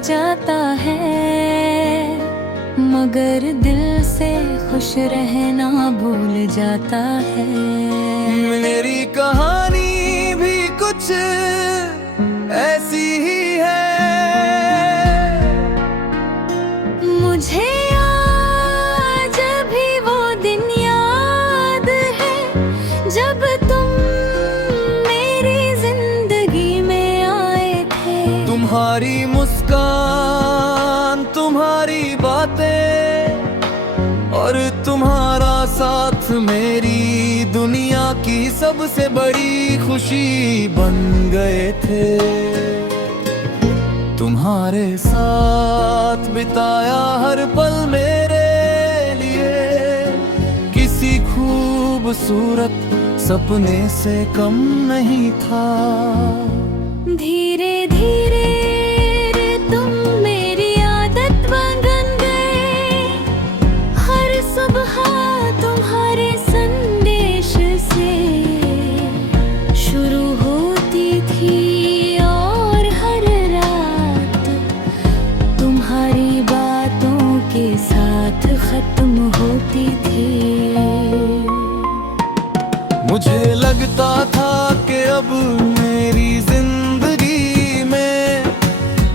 जाता है, मगर दिल से खुश रहना भूल जाता है। मेरी कहानी भी कुछ ऐसी ही है। मुझे आज भी वो दिन याद है जब तुम मेरी जिंदगी में आए थे। तुम्हारी मुस्कान, तुम्हारी बातें और तुम्हारा साथ मेरी दुनिया की सबसे बड़ी खुशी बन गए थे। तुम्हारे साथ बिताया हर पल मेरे लिए किसी खूबसूरत सपने से कम नहीं था। धीरे धीरे तुम मेरी आदत बन गए, हर सुबह तुम्हारे संदेश से शुरू होती थी और हर रात तुम्हारी बातों के साथ खत्म होती थी। मुझे लगता था कि अब मेरी जिंदगी में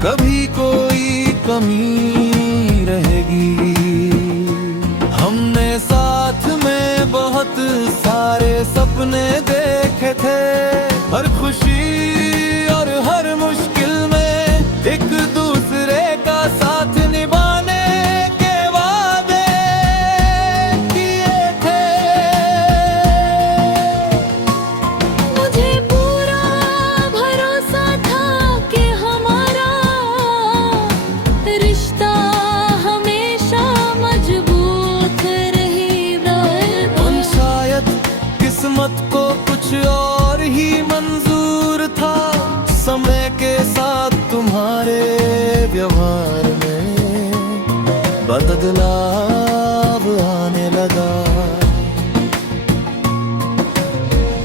कभी कोई कमी रहेगी। हमने साथ में बहुत सारे सपने देखे थे, हर खुशी और हर मुश्किल में एक दूसरे का साथ निभाने के वादे किए थे। मुझे पूरा भरोसा था कि हमारा रिश्ता हमेशा मजबूत रहेगा। और शायद किस्मत को कुछ और ही मंजूर था। समय के साथ तुम्हारे व्यवहार में बदलाव आने लगा।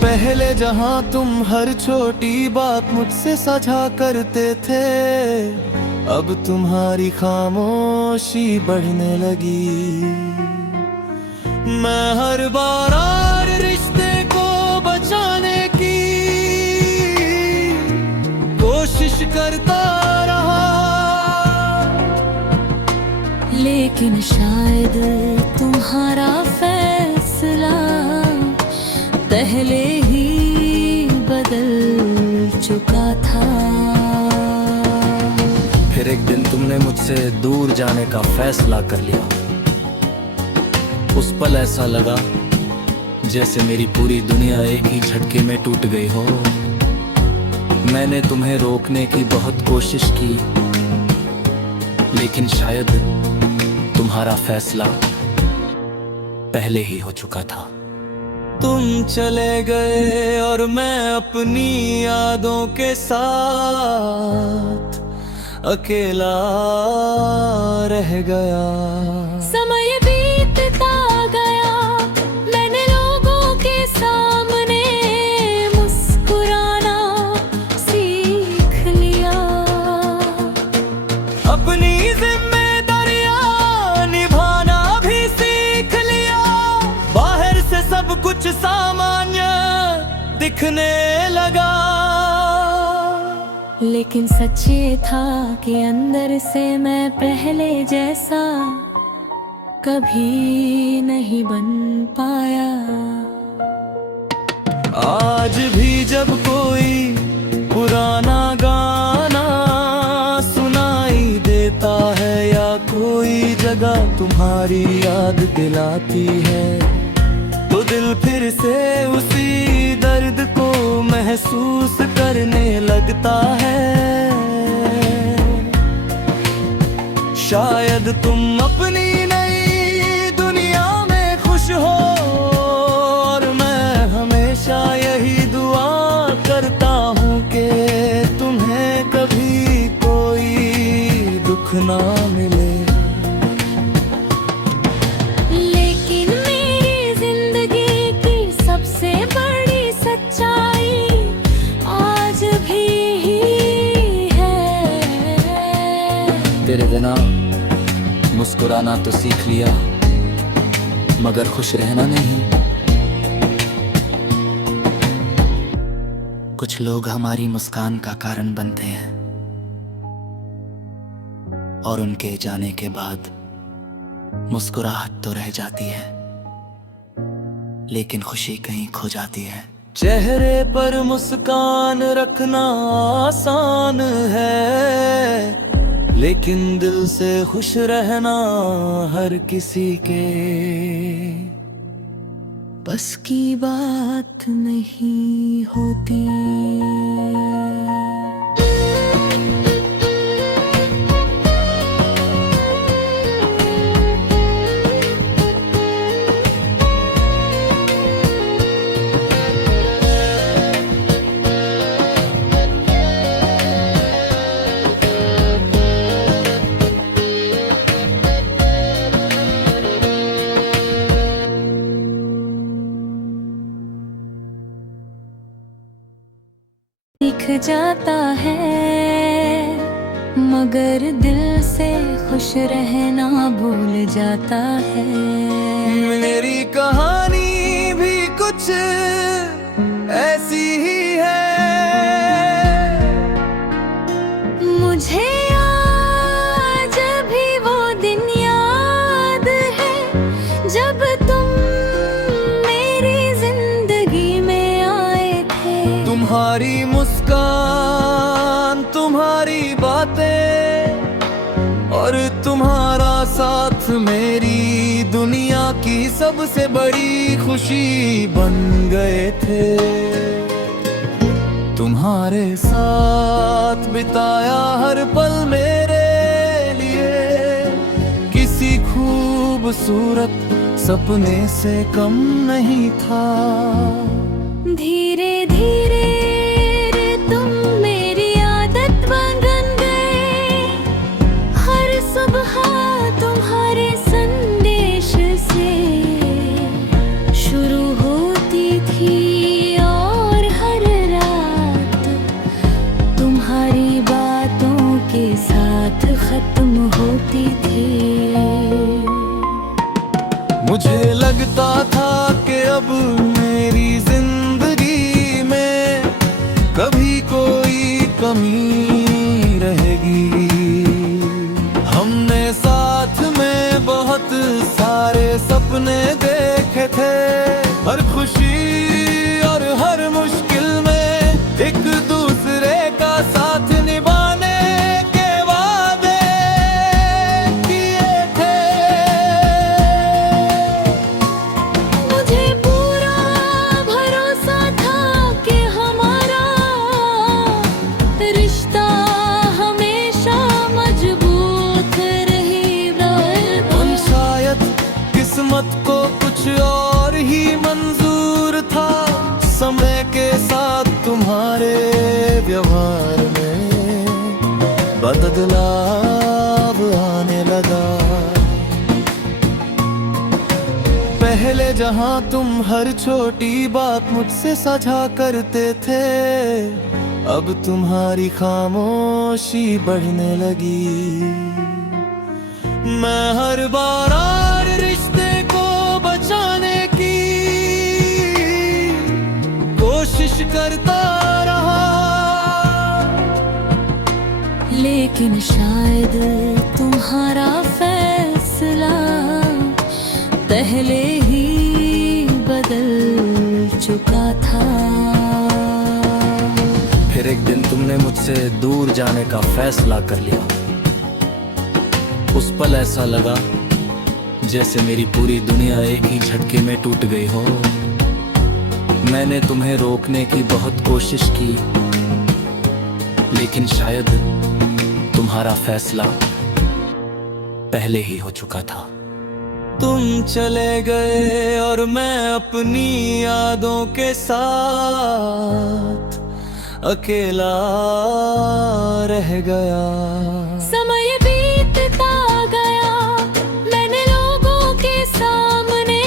पहले जहां तुम हर छोटी बात मुझसे साझा करते थे, अब तुम्हारी खामोशी बढ़ने लगी। मैं हर बार रिश्ते को बचाने की कोशिश करता रहा, लेकिन शायद तुम्हारा फैसला पहले ही बदल चुका था। फिर एक दिन तुमने मुझसे दूर जाने का फैसला कर लिया। उस पल ऐसा लगा जैसे मेरी पूरी दुनिया एक ही झटके में टूट गई हो। मैंने तुम्हें रोकने की बहुत कोशिश की, लेकिन शायद तुम्हारा फैसला पहले ही हो चुका था। तुम चले गए और मैं अपनी यादों के साथ अकेला रह गया। समय बीतता गया, मैंने लोगों के सामने मुस्कुराना सीख लिया। अपनी जिम्मेदारियां निभाना भी सीख लिया। बाहर से सब कुछ सामान्य दिखने लगा, लेकिन सच ये था कि अंदर से मैं पहले जैसा कभी नहीं बन पाया। आज भी जब कोई पुराना गाना सुनाई देता है या कोई जगह तुम्हारी याद दिलाती है, तो दिल फिर से उसी दर्द को महसूस करने लगता है। शायद तुम अपनी नई दुनिया में खुश हो, और मैं हमेशा यही दुआ करता हूँ कि तुम्हें कभी कोई दुख ना मिले। लेकिन मेरी जिंदगी की सबसे बड़ी सच्चाई आज भी है। तेरे बिना मुस्कुराना तो सीख लिया, मगर खुश रहना नहीं। कुछ लोग हमारी मुस्कान का कारण बनते हैं और उनके जाने के बाद मुस्कुराहट तो रह जाती है, लेकिन खुशी कहीं खो जाती है। चेहरे पर मुस्कान रखना आसान है, लेकिन दिल से खुश रहना हर किसी के बस की बात नहीं होती। दिख जाता है मगर दिल से खुश रहना भूल जाता है। मेरी कहानी भी कुछ ऐसी ही है। मुझे आज भी वो दिन याद है जब तुम मेरी जिंदगी में आए थे। तुम्हारी मुस्कान, तुम्हारी बातें और तुम्हारा साथ मेरी दुनिया की सबसे बड़ी खुशी बन गए थे। तुम्हारे साथ बिताया हर पल मेरे लिए किसी खूबसूरत सपने से कम नहीं था। धीरे धीरे तुम मेरी आदत बन गए। हर सुबह तुम्हारे संदेश से शुरू होती थी और हर रात तुम्हारी बातों के साथ खत्म होती थी। मुझे लगता था कि अब मेरी जिंदगी में कभी कोई कमी रहेगी। हमने साथ में बहुत सारे सपने देखे थे, हर खुशी और हर मुश्किल में एक दूसरे का साथ निभाने के वादे किए थे। मुझे पूरा भरोसा था कि हमारा रिश्ता हमेशा मजबूत रहेगा। और शायद किस्मत को कुछ और ही मंजूर था। समय के साथ तुम्हारे व्यवहार में बदलाव आने लगा। पहले जहां तुम हर छोटी बात मुझसे साझा करते थे, अब तुम्हारी खामोशी बढ़ने लगी। मैं हर बार रिश्ते को बचाने की कोशिश करता रहा, लेकिन शायद तुम्हारा फैसला पहले ही बदल चुका था। फिर एक दिन तुमने मुझसे दूर जाने का फैसला कर लिया। उस पल ऐसा लगा जैसे मेरी पूरी दुनिया एक ही झटके में टूट गई हो। मैंने तुम्हें रोकने की बहुत कोशिश की, लेकिन शायद तुम्हारा फैसला पहले ही हो चुका था। तुम चले गए और मैं अपनी यादों के साथ अकेला रह गया। समय बीतता गया, मैंने लोगों के सामने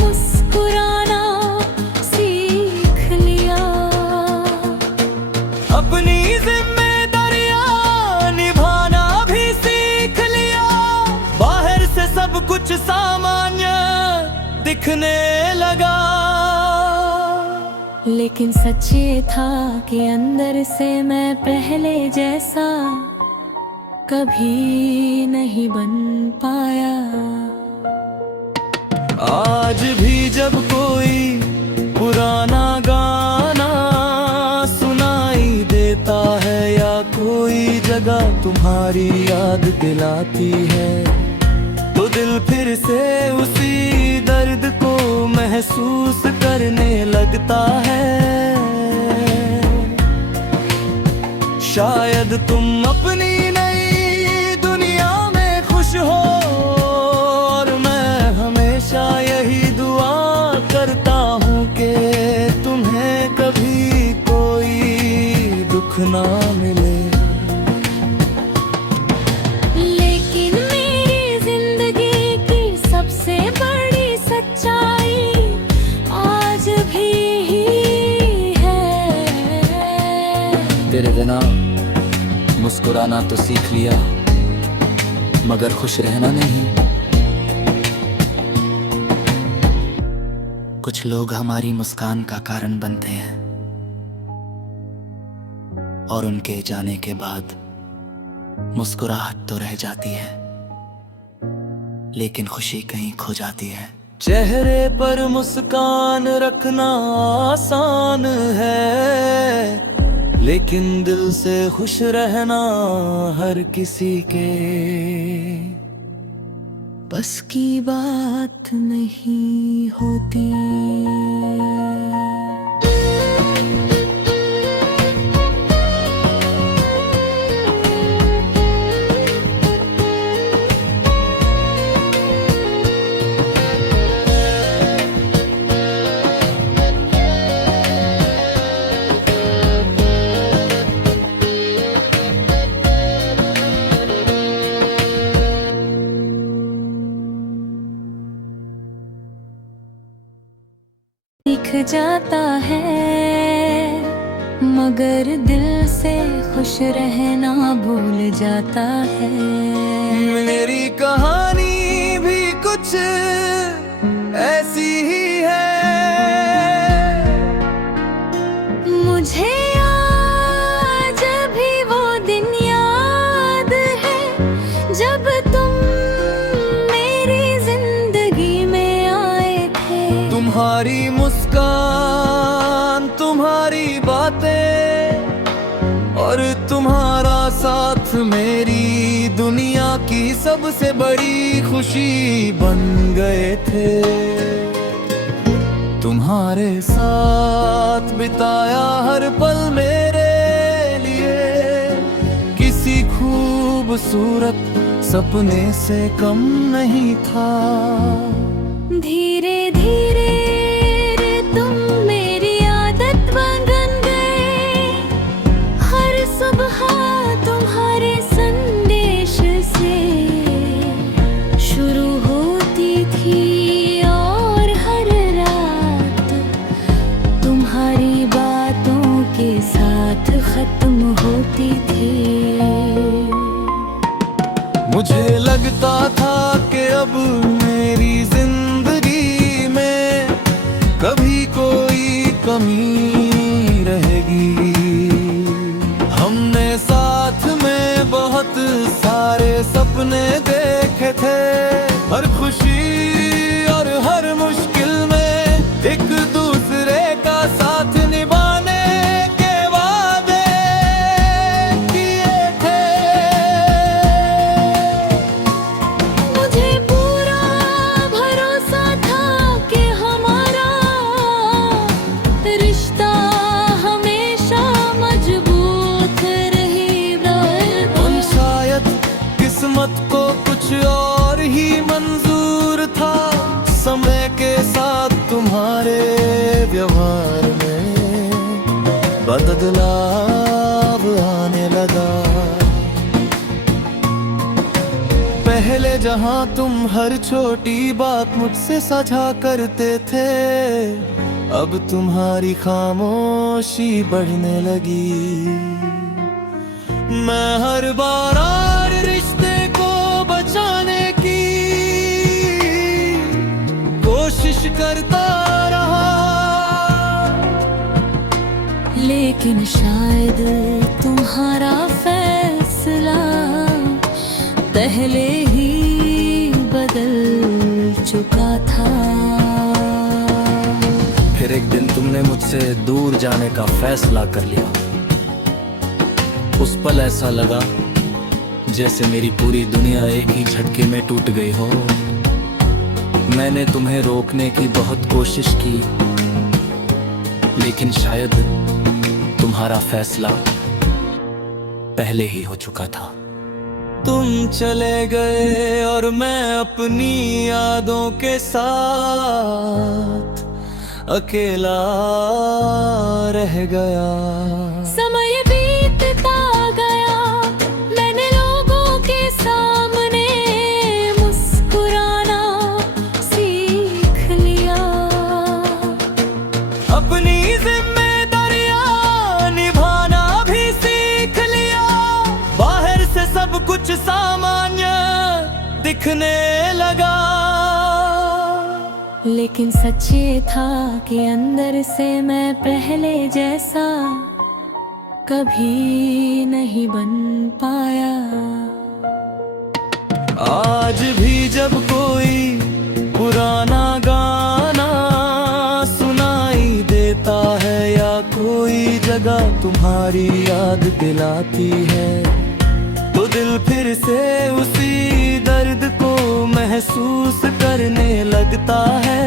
मुस्कुराना सीख लिया। अपनी जिम्मेदारियां निभाना भी दिखने लगा। लेकिन सच ये था कि अंदर से मैं पहले जैसा कभी नहीं बन पाया। आज भी जब कोई पुराना गाना सुनाई देता है या कोई जगह तुम्हारी याद दिलाती है, तो दिल फिर से उसी दर्द को महसूस करने लगता है। शायद तुम अपनी नई दुनिया में खुश हो, और मैं हमेशा यही दुआ करता हूँ कि तुम्हें कभी कोई दुख ना मिले। लेकिन मेरी जिंदगी की सबसे बड़ी सच्चाई आज भी है। तेरे बिना मुस्कुराना तो सीख लिया, मगर खुश रहना नहीं। कुछ लोग हमारी मुस्कान का कारण बनते हैं, और उनके जाने के बाद मुस्कुराहट तो रह जाती है, लेकिन खुशी कहीं खो जाती है। चेहरे पर मुस्कान रखना आसान है, लेकिन दिल से खुश रहना हर किसी के बस की बात नहीं होती। दिख जाता है मगर दिल से खुश रहना भूल जाता है। मेरी कहानी भी कुछ ऐसी ही है। मुझे आज भी वो दिन याद है जब तुम मेरी जिंदगी में आए थे। तुम्हारी मुस्कान, तुम्हारी बातें और तुम्हारा साथ मेरी दुनिया की सबसे बड़ी खुशी बन गए थे। तुम्हारे साथ बिताया हर पल मेरे लिए किसी खूबसूरत सपने से कम नहीं था। धीरे धीरे तुम मेरी आदत बन गए। हर सुबह तुम्हारे संदेश से शुरू होती थी और हर रात तुम्हारी बातों के साथ खत्म होती थी। मुझे लगता था कि अब मेरी जिंदगी में कभी कोई कमी रहेगी। हमने साथ में बहुत सारे सपने देखे थे, हर खुशी और हर मुश्किल में एक दूसरे का साथ निभाने के वादे किए थे। मुझे पूरा भरोसा था कि हमारा रिश्ता हमेशा मजबूत रहेगा। और शायद किस्मत को कुछ और ही मंजूर था। समय के साथ तुम्हारे व्यवहार में बदलाव आने लगा। पहले जहां तुम हर छोटी बात मुझसे साझा करते थे, अब तुम्हारी खामोशी बढ़ने लगी। मैं हर बार और रिश्ते को बचाने की कोशिश कर लेकिन शायद तुम्हारा फैसला पहले ही बदल चुका था। फिर एक दिन तुमने मुझसे दूर जाने का फैसला कर लिया। उस पल ऐसा लगा जैसे मेरी पूरी दुनिया एक ही झटके में टूट गई हो। मैंने तुम्हें रोकने की बहुत कोशिश की, लेकिन शायद तुम्हारा फैसला पहले ही हो चुका था। तुम चले गए और मैं अपनी यादों के साथ अकेला रह गया। समय बीतता गया, मैंने लोगों के सामने मुस्कुराना सीख लिया। अपनी जिम्मेदारियां निभाना भी सीख लिया। बाहर से सब कुछ सामान्य दिखने लगा, लेकिन सच ये था कि अंदर से मैं पहले जैसा कभी नहीं बन पाया। आज भी जब कोई पुराना गाना सुनाई देता है या कोई जगह तुम्हारी याद दिलाती है, तो दिल फिर से उसी दर्द को महसूस करने लगता है।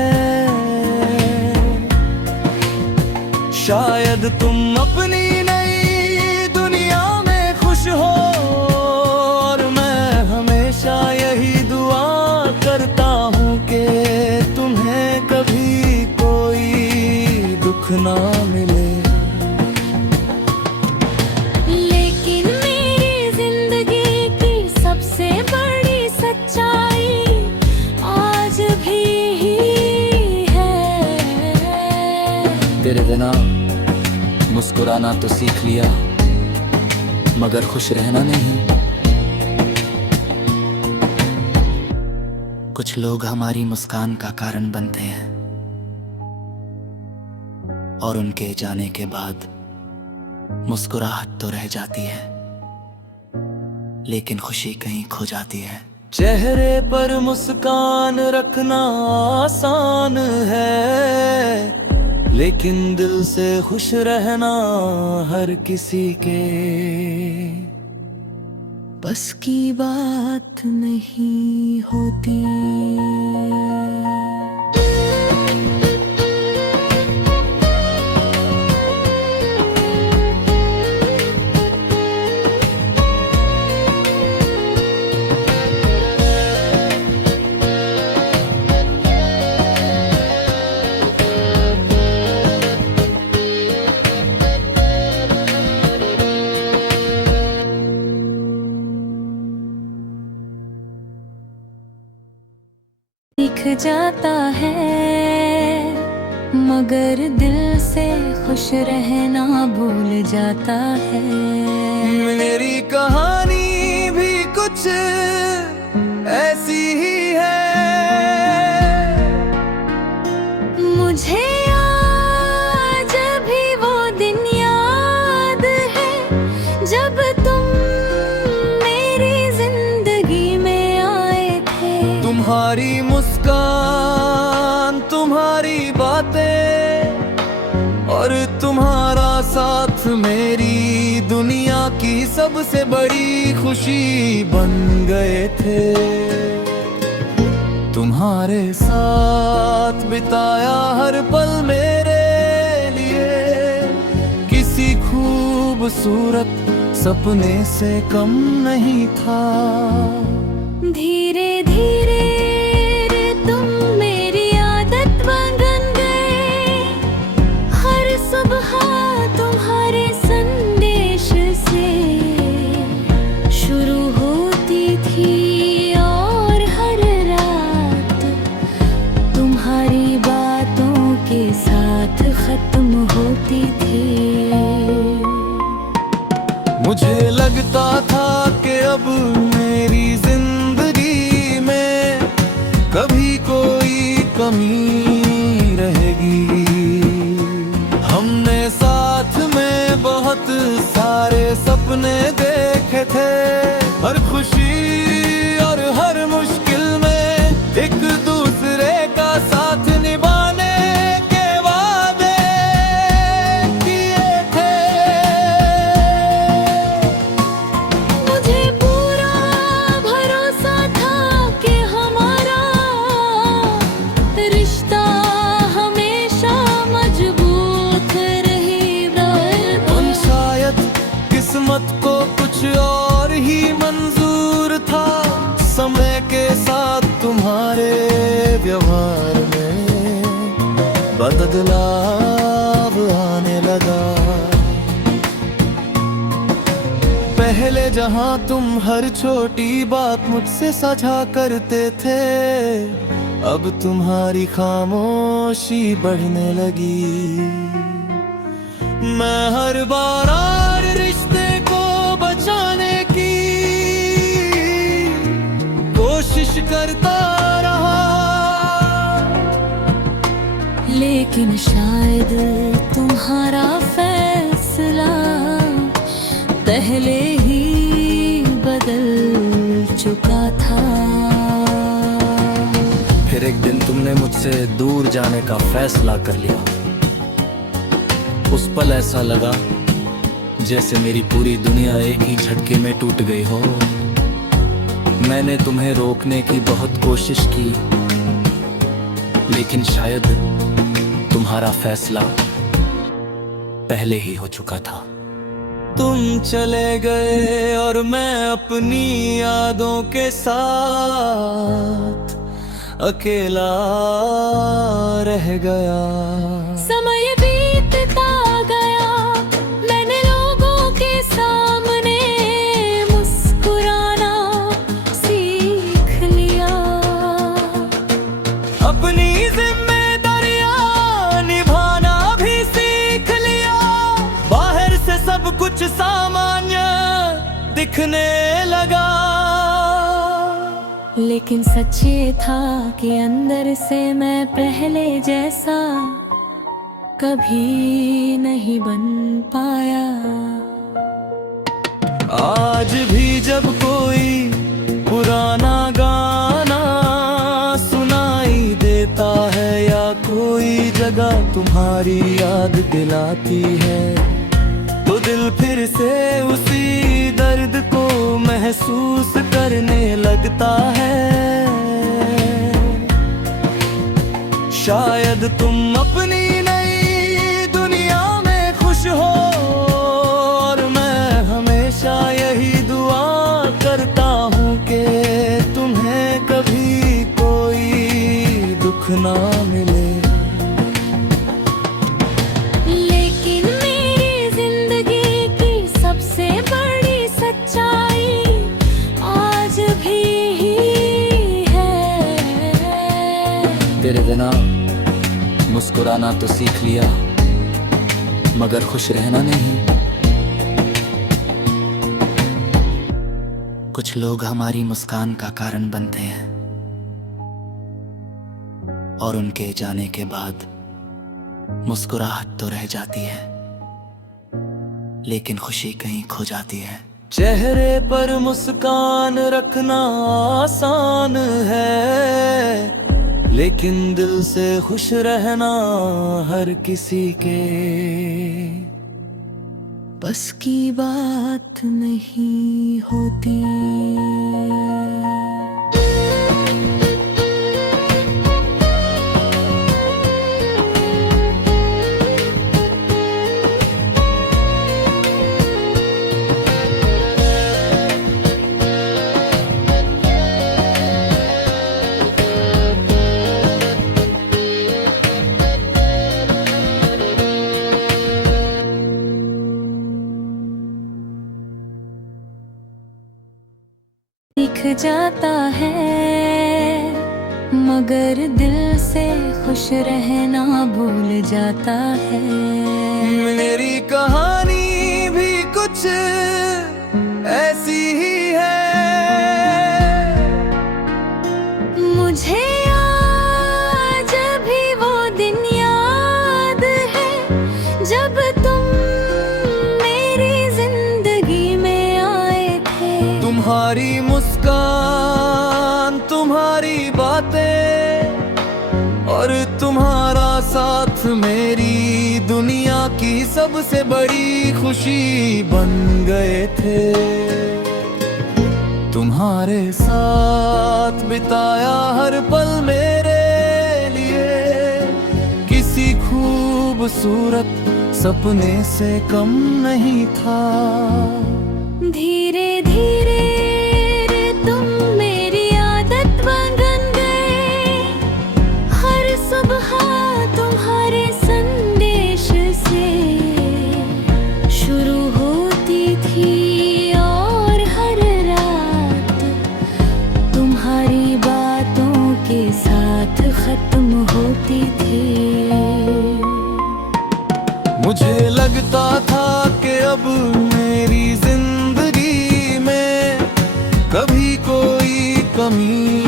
शायद तुम अपनी नई दुनिया में खुश हो, और मैं हमेशा यही दुआ करता हूँ कि तुम्हें कभी कोई दुख ना मिले। तेरे बिना मुस्कुराना तो सीख लिया, मगर खुश रहना नहीं। कुछ लोग हमारी मुस्कान का कारण बनते हैं, और उनके जाने के बाद मुस्कुराहट तो रह जाती है, लेकिन खुशी कहीं खो जाती है। चेहरे पर मुस्कान रखना आसान है, लेकिन दिल से खुश रहना हर किसी के बस की बात नहीं होती। दिख जाता है, मगर दिल से खुश रहना भूल जाता है। मेरी कहानी भी कुछ ऐसी ही है। मुझे आज भी वो दिन याद है, जब तुम मेरी जिंदगी में आए थे। तुम्हारी मुस्कान, तुम्हारी बातें और तुम्हारा साथ मेरी दुनिया की सबसे बड़ी खुशी बन गए थे। तुम्हारे साथ बिताया हर पल मेरे लिए किसी खूबसूरत सपने से कम नहीं था। धीरे धीरे तुम मेरी आदत बन गए, हर सुबह तुम्हारे संदेश से शुरू होती थी, और हर रात तुम्हारी बातों के साथ खत्म होती थी। मुझे लगता था कि अब बदलाव आने लगा। पहले जहां तुम हर छोटी बात मुझसे साझा करते थे, अब तुम्हारी खामोशी बढ़ने लगी। मैं हर बार रिश्ते को बचाने की कोशिश करता रहा, लेकिन शायद तुम्हारा फैसला पहले ही बदल चुका था। फिर एक दिन तुमने मुझसे दूर जाने का फैसला कर लिया। उस पल ऐसा लगा जैसे मेरी पूरी दुनिया एक ही झटके में टूट गई हो। मैंने तुम्हें रोकने की बहुत कोशिश की, लेकिन शायद तुम्हारा फैसला पहले ही हो चुका था। तुम चले गए और मैं अपनी यादों के साथ अकेला रह गया। समय बीतता गया, मैंने लोगों के सामने मुस्कुराना सीख लिया। अपनी जिम्मेदारियां निभाना भी सीख लिया। बाहर से सब कुछ सामान्य दिखने लगा, लेकिन सच ये था कि अंदर से मैं पहले जैसा कभी नहीं बन पाया। आज भी जब कोई पुराना गाना सुनाई देता है या कोई जगह तुम्हारी याद दिलाती है, तो दिल फिर से उसी दर्द को महसूस करने लगता है। शायद तुम अपनी नई दुनिया में खुश हो, और मैं हमेशा यही दुआ करता हूँ कि तुम्हें कभी कोई दुख ना मिले। लेकिन मेरी जिंदगी की सबसे बड़ी सच्चाई आज भी है। तेरे बिना मुस्कुराना तो सीख लिया, मगर खुश रहना नहीं। कुछ लोग हमारी मुस्कान का कारण बनते हैं, और उनके जाने के बाद मुस्कुराहट तो रह जाती है, लेकिन खुशी कहीं खो जाती है। चेहरे पर मुस्कान रखना आसान है, लेकिन दिल से खुश रहना हर किसी के बस की बात नहीं होती। दिख जाता है, मगर दिल से खुश रहना भूल जाता है। मेरी कहानी भी कुछ ऐसी ही है। मुझे आज भी वो दिन याद है, जब तुम मेरी जिंदगी में आए थे। तुम्हारी मुस्कान, तुम्हारी बातें और तुम्हारा साथ मेरी दुनिया की सबसे बड़ी खुशी बन गए थे। तुम्हारे साथ बिताया हर पल मेरे लिए किसी खूबसूरत सपने से कम नहीं था। धीरे धीरे तुम मेरी आदत बन गए, हर सुबह तुम्हारे खत्म होती थी। मुझे लगता था कि अब मेरी जिंदगी में कभी कोई कमी